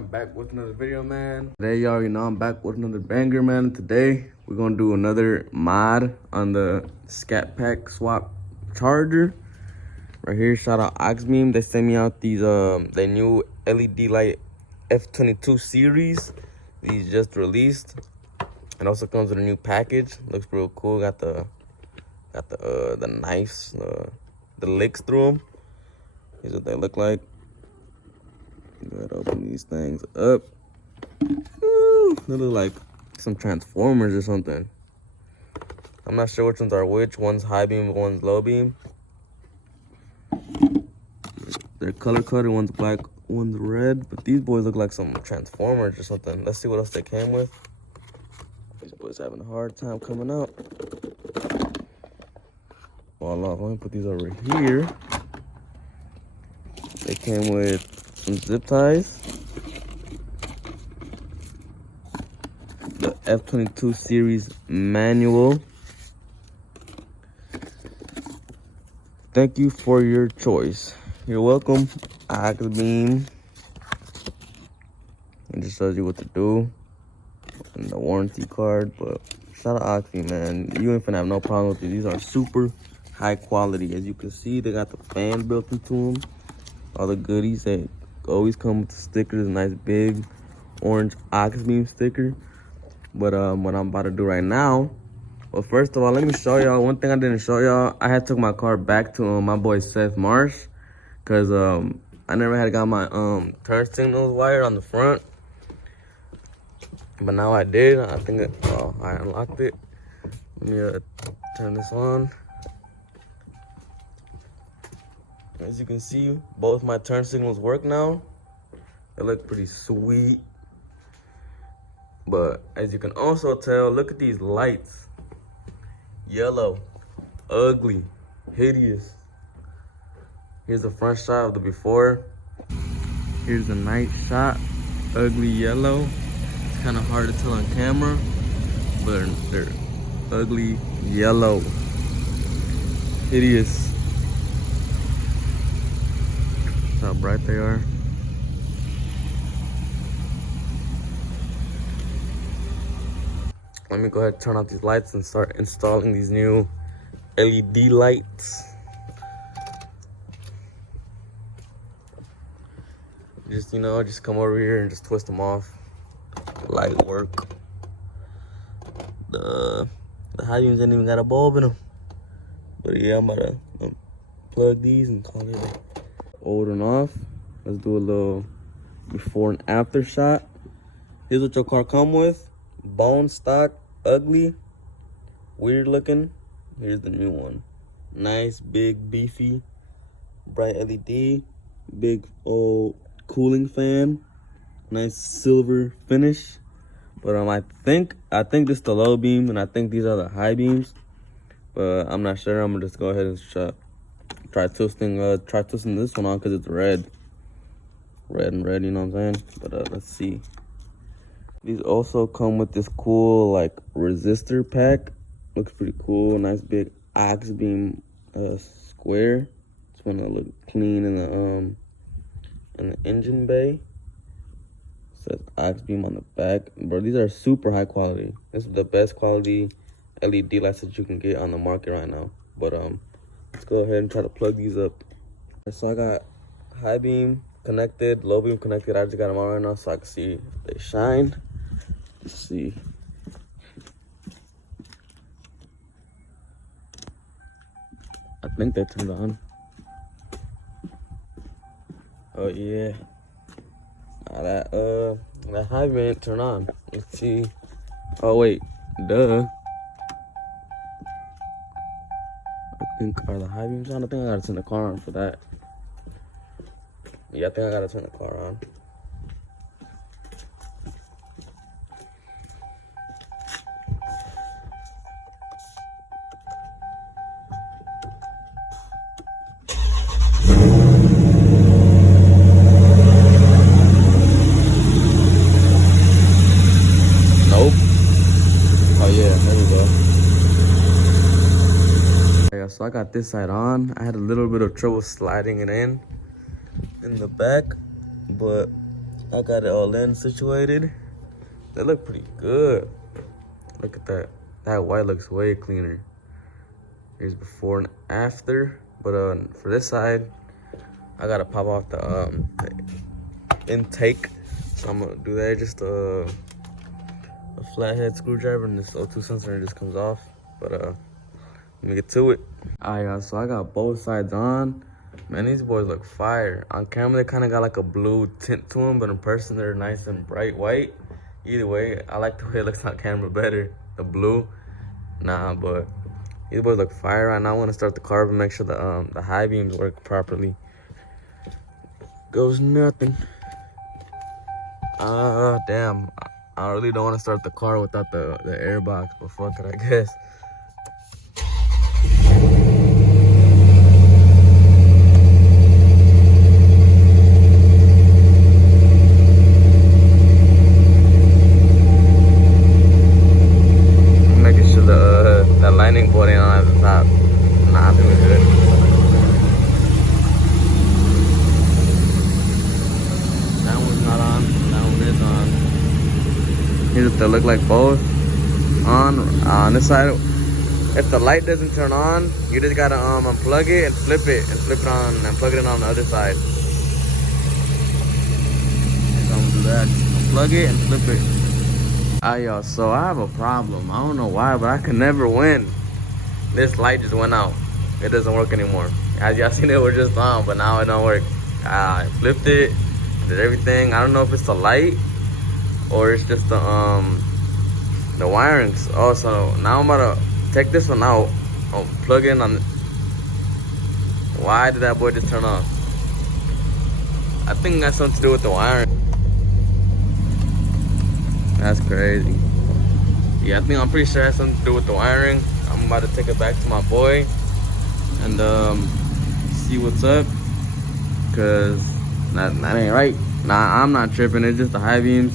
I'm back with another video, man. Today, y'all already know I'm back with another banger, man. Today, we're gonna do another mod on the Scatpack swap charger. Right here, shout out Auxbeam. They sent me out these, their new LED light F22 series. These just released. It also comes with a new package. Looks real cool. Got the knives, the licks through them. Here's what they look like. Gotta open these things up. Ooh, they look like some transformers or something. I'm not sure which ones are which. One's high beam, one's low beam. They're color coded. One's black, one's red. But these boys look like some transformers or something. Let's see what else they came with. These boys having a hard time coming out. Voila, let me put these over here. They came with some zip ties. The F22 series manual. Thank you for your choice. You're welcome, Auxbeam. It just tells you what to do. And the warranty card, but shout out Auxbeam, man. You ain't finna have no problem with these. These are super high quality. As you can see, they got the fan built into them. All the goodies. They always come with the stickers, a nice big orange Auxbeam sticker. But what I'm about to do right now, well, first of all, let me show y'all one thing I didn't show y'all. I had took my car back to my boy Seth Marsh, cause I never had got my turn signals wired on the front, but now I did. I think I unlocked it. Let me turn this on. As you can see, both my turn signals work now. They look pretty sweet. But as you can also tell, look at these lights. Yellow, ugly, hideous. Here's the front shot of the before. Here's the night shot, ugly yellow. It's kind of hard to tell on camera, but they're ugly yellow, hideous. How bright they are. Let me go ahead and turn off these lights and start installing these new LED lights. Just, just come over here and just twist them off. Light work. The high beams ain't even got a bulb in them. But yeah, I'm about to plug these and call it a old and off. Let's do a little before and after shot. Here's what your car come with. Bone stock, ugly, weird looking. Here's the new one. Nice, big, beefy, bright LED, big old cooling fan, nice silver finish. But I think this is the low beam, and I think these are the high beams. But I'm not sure. I'm gonna just go ahead and try twisting this one on because it's red and red, you know what I'm saying? But let's see. These also come with this cool like resistor pack. Looks pretty cool. Nice big Auxbeam square. It's gonna look clean in the engine bay. It says Auxbeam on the back. Bro, these are super high quality. This is the best quality LED lights that you can get on the market right now. But let's go ahead and try to plug these up. So I got high beam connected, low beam connected. I just got them on right now so I can see if they shine. Let's see. I think they turned on. Oh yeah. Now that high beam ain't turned on. Let's see. Oh wait, duh. I think are the high beams on? I think I gotta turn the car on for that. Yeah, I think I gotta turn the car on. Nope. Oh yeah, there we go. Yeah, so I got this side on. I had a little bit of trouble sliding it in the back, but I got it all in situated. They look pretty good. Look at that. That white looks way cleaner. Here's before and after. But for this side, I gotta pop off the intake. So I'm gonna do that. Just a flathead screwdriver, and this O2 sensor just comes off. But let me get to it. Alright, y'all, so I got both sides on. Man, these boys look fire. On camera, they kind of got like a blue tint to them, but in person, they're nice and bright white. Either way, I like the way it looks on camera better. The blue, nah, but these boys look fire. Right now, I want to start the car and make sure the high beams work properly. Goes nothing. Damn. I really don't want to start the car without the air box, but fuck it, I guess. Making sure the lightning board ain't on at the top. Nah, I'm doing good. That one's not on. That one is on. Here's what they look like both. On this side, if the light doesn't turn on, you just gotta unplug it and flip it on and plug it in on the other side. So I'm gonna do that. Unplug it and flip it. Alright, y'all, so I have a problem. I don't know why, but I can never win. This light just went out. It doesn't work anymore. As y'all seen, it was just on, but now it don't work. I flipped it, did everything. I don't know if it's the light or it's just the wirings. Oh, so now I'm about to take this one out. I'll plug in on. Why did that boy just turn off? I think it got something to do with the wiring. That's crazy. Yeah, I'm pretty sure it has something to do with the wiring. I'm about to take it back to my boy and see what's up. Cause that ain't right. Nah, I'm not tripping. It's just the high beams.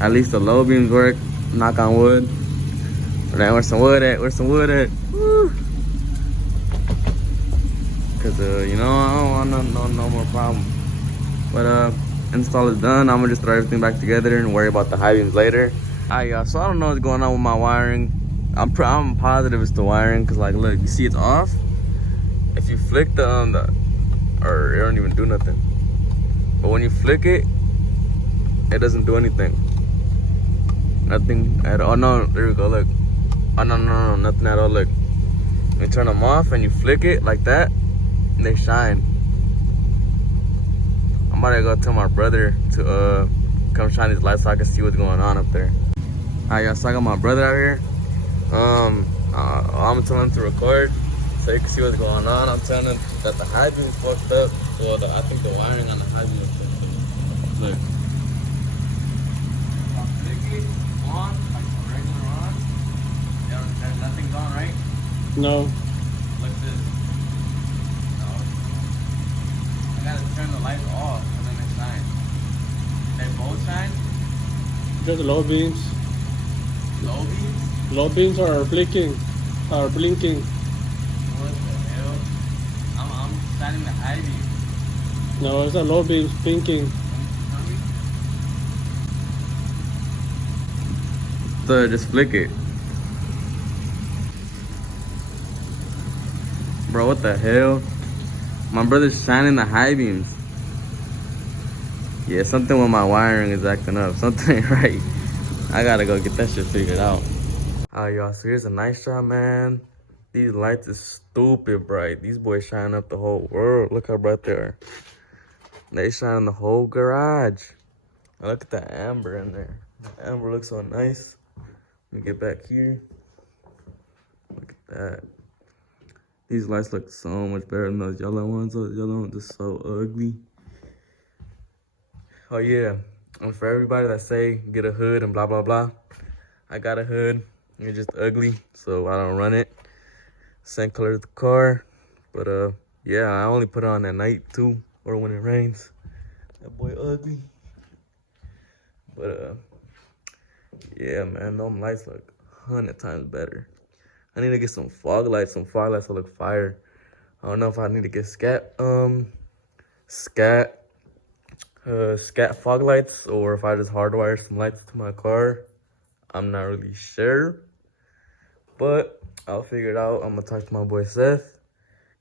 At least the low beams work. Knock on wood. Where's some wood at? Where's some wood at? Woo. Cause you know, I don't want no more problem. But install is done. I'm gonna just throw everything back together and worry about the high beams later. Alright, y'all, so I don't know what's going on with my wiring. I'm positive it's the wiring, cause like, look, you see it's off. If you flick the or it don't even do nothing. But when you flick it, it doesn't do anything. Nothing at all. Oh no, there we go. Look. Oh no, nothing at all. Look. You turn them off and you flick it like that, and they shine. I'm about to go tell my brother to come shine these lights so I can see what's going on up there. Alright, y'all, so I got my brother out here. I'm gonna tell him to record so you can see what's going on. I'm telling him that the high beam's fucked up. Well, I think the wiring on the high beam is fucked up. Look. I'll flick it on, like a regular on. Nothing's on, right? No. Like this. No. I gotta turn the lights off and then they shine. They both shine? Just low beams. Low beams? Low beams are blinking. What the hell? I'm shining the high beam. No, it's a low beams blinking. So just flick it. Bro, what the hell? My brother's shining the high beams. Yeah, something with my wiring is acting up. Something ain't right. I gotta go get that shit figured out. Alright, y'all, so here's a nice shot, man. These lights is stupid bright. These boys shine up the whole world. Look how bright they are. They shine the whole garage. And look at that amber in there. The amber looks so nice. Let me get back here. Look at that. These lights look so much better than those yellow ones. Those yellow ones are so ugly. Oh yeah, and for everybody that say get a hood and blah blah blah, I got a hood. It's just ugly, so I don't run it. Same color as the car, but yeah, I only put it on at night too, or when it rains. That boy ugly. But yeah, man, them lights look 100 times better. I need to get some fog lights. Some fog lights will look fire. I don't know if I need to get Scat scat fog lights, or if I just hardwire some lights to my car. I'm not really sure, but I'll figure it out. I'm gonna talk to my boy Seth,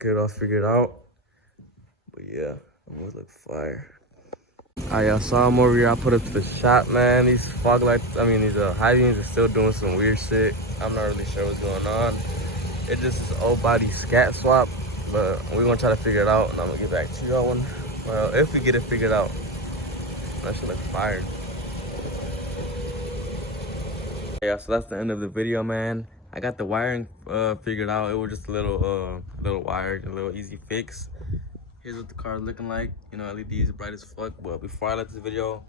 get it all figured out. But yeah, I'm gonna look fire. Alright, y'all saw him over here. I put up to the shop, man. These fog lights, these high beams are still doing some weird shit. I'm not really sure what's going on. It just is old body scat swap, but we're gonna try to figure it out, and I'm gonna get back to y'all well, if we get it figured out. That should look fire. Yeah, so that's the end of the video, man. I got the wiring figured out. It was just a little wire, a little easy fix. Here's what the car is looking like. You know, LEDs are bright as fuck. But before I let this video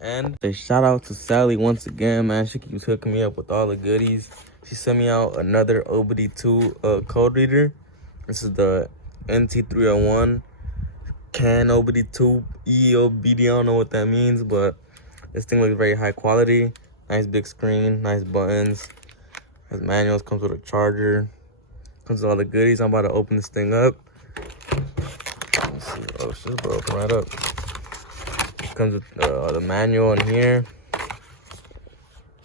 end, a shout out to Sally once again, man. She keeps hooking me up with all the goodies. She sent me out another OBD2 code reader. This is the NT301 CAN OBD2 EOBD. I don't know what that means, but this thing looks very high quality. Nice big screen, nice buttons. Has manuals, comes with a charger, comes with all the goodies. I'm about to open this thing up. Let's see. Oh, shit, bro, open right up. It comes with the manual in here.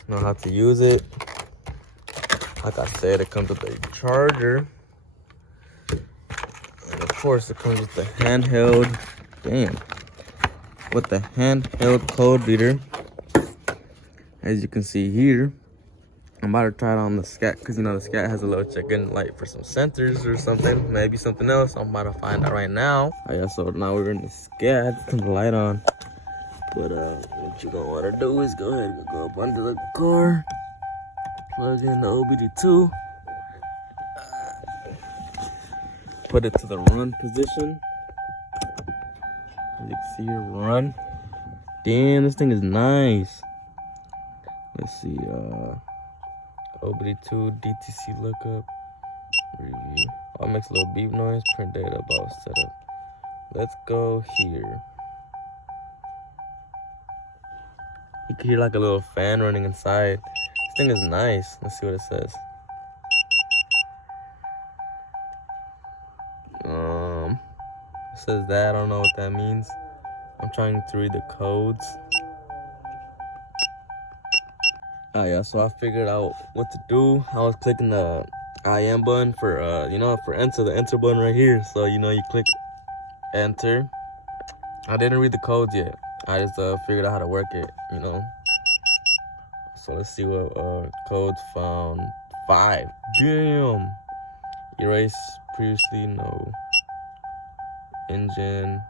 Know how to use it. Like I said, it comes with a charger. And of course, it comes with the handheld. Damn. With the handheld code reader. As you can see here, I'm about to try it on the Scat, because you know the Scat has a little check-in light for some sensors or something, maybe something else. I'm about to find out right now. Oh yeah, so now we're in the Scat. I had to turn the light on. But what you gonna want to do is go ahead and go up under the car, plug in the OBD2, put it to the run position. As you can see here, run. Damn, this thing is nice. Let's see, OBD2 DTC lookup review. Oh, it makes a little beep noise. Print data about setup. Let's go here. You can hear like a little fan running inside. This thing is nice. Let's see what it says. It says that. I don't know what that means. I'm trying to read the codes. Oh yeah, so I figured out what to do. I was clicking the IM button for for enter, the enter button right here. So you click enter. I didn't read the codes yet. I just figured out how to work it, So let's see what codes found. 5. Damn. Erase previously, no. Engine.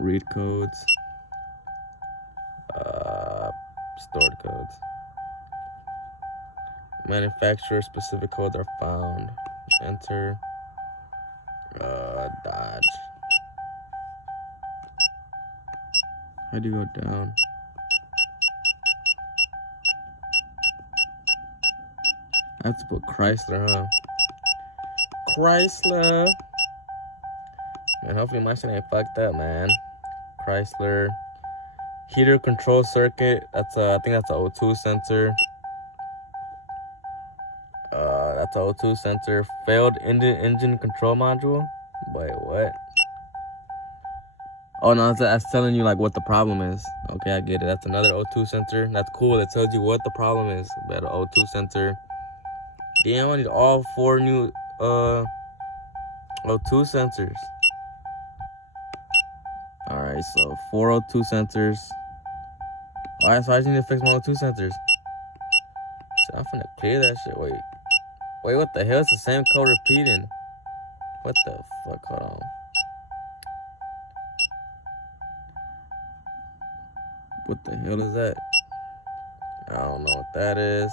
Read codes. Stored codes. Manufacturer specific codes are found. Enter. Dodge. How do you go down? I have to put Chrysler, huh? Chrysler. Man, hopefully my shit ain't fucked up, man. Chrysler. Heater control circuit. That's I think that's a O2 sensor. That's a O2 sensor. Failed engine control module. Wait, what? Oh no, that's telling you like what the problem is. Okay, I get it. That's another O2 sensor. That's cool. It tells you what the problem is. Better O2 sensor. Damn, I need all 4 new O2 sensors. Alright, so 4 O2 sensors. Alright, so I just need to fix my O2 sensors. So I'm finna clear that shit. Wait, what the hell? It's the same code repeating. What the fuck? Hold on. What the hell is that? I don't know what that is.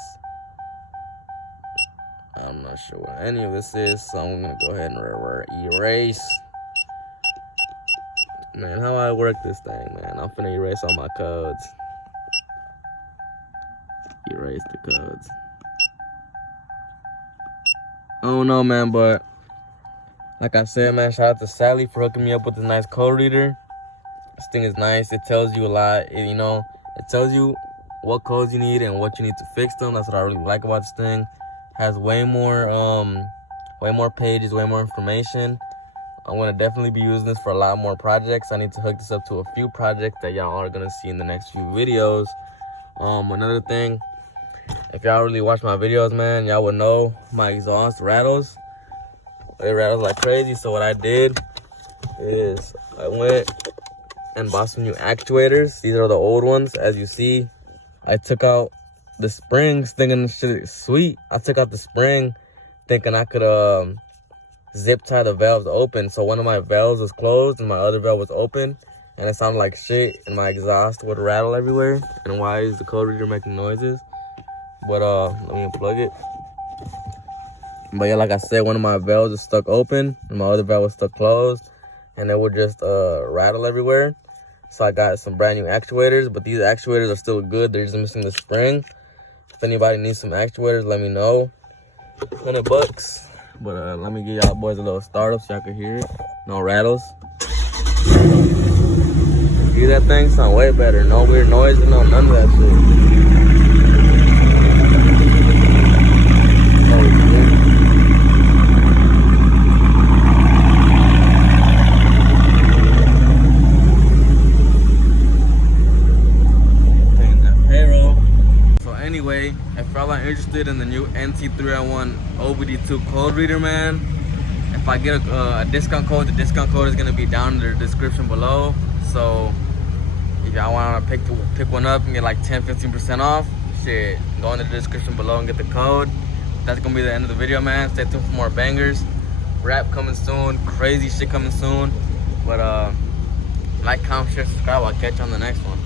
I'm not sure what any of this is, so I'm gonna go ahead and erase. Man, how I work this thing, man? I'm finna erase all my codes. Erase the codes. I don't know, man, but like I said, man, shout out to Sally for hooking me up with this nice code reader. This thing is nice. It tells you a lot. It tells you what codes you need and what you need to fix them. That's what I really like about this thing. Has way more pages, way more information. I'm gonna definitely be using this for a lot more projects. I need to hook this up to a few projects that y'all are gonna see in the next few videos. Another thing, if y'all really watch my videos, man, y'all would know my exhaust rattles. It rattles like crazy. So what I did is I went and bought some new actuators. These are the old ones. As you see, I took out the springs thinking this shit is sweet. I took out the spring thinking I could zip tie the valves open. So one of my valves was closed and my other valve was open, and it sounded like shit and my exhaust would rattle everywhere. And why is the code reader making noises? But let me unplug it. But yeah, like I said, one of my valves was stuck open and my other valve was stuck closed, and it would just rattle everywhere. So I got some brand new actuators, but these actuators are still good. They're just missing the spring. If anybody needs some actuators, let me know. $100. But let me give y'all boys a little startup so y'all can hear it. No rattles. Hear that thing? Sound way better. No weird noises, no none of that shit. Anyway, if y'all are interested in the new NT301 OBD2 code reader, man, if I get a discount code, the discount code is going to be down in the description below. So if y'all want to pick one up and get like 10-15% off, shit, go in the description below and get the code. That's going to be the end of the video, man. Stay tuned for more bangers. Rap coming soon, crazy shit coming soon. But like, comment, share, subscribe. I'll catch you on the next one.